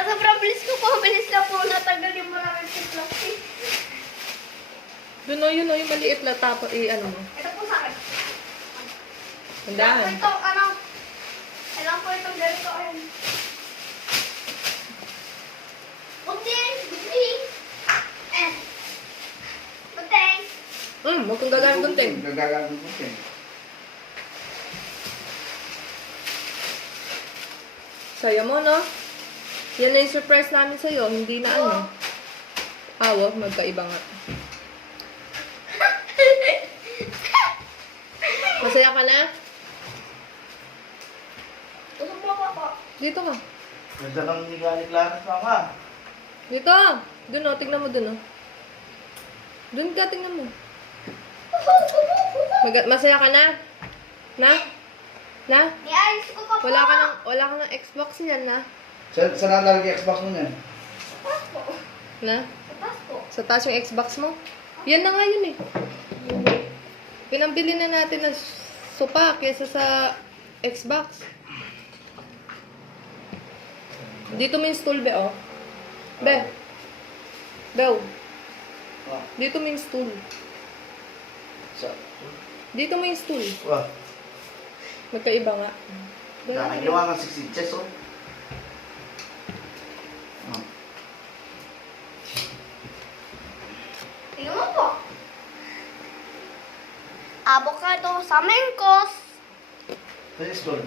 sobrang bilis ko po. Bilis na po. Natanggal yung maraming plastic. Doon o, yun o, yung maliit na tapo, ano mo. Ito po sa akin. Handahan. Ito, ano? Alam ko itong ganito. Ayun. Buting! Buting! Buting! Huwag kang gagamit gunting. Gagagamit gunting. Saya mo, no? Yan na yung surprise namin sa'yo. Hindi na ano. Awa, magkaiba nga. Masaya ka na? Usap mo po. Dito ka. Ganda ng higa ni Clarence, mama. Dito. Doon o, tignan mo doon o. Doon ka, tignan mo. Masaya ka na? Na? Na? Niayos ko pa po. Wala ka ng Xbox niyan, na? Saan nalalagay Xbox mo niyan? Taas po. Na? Taas po. Sa taas yung Xbox mo? Yan na nga yun eh. Pinambili na natin ng sopa kesa sa Xbox. Dito mo yung stool, be, oh. Be. Bew. Ah, Dito mo yung stool. Dito mo yung stool. Wah, Magkaiba nga. Be, nakagawa ng 6 inches, oh. Ah. Tingnan mo po. Avocado sa mengkos. Ito yung stool.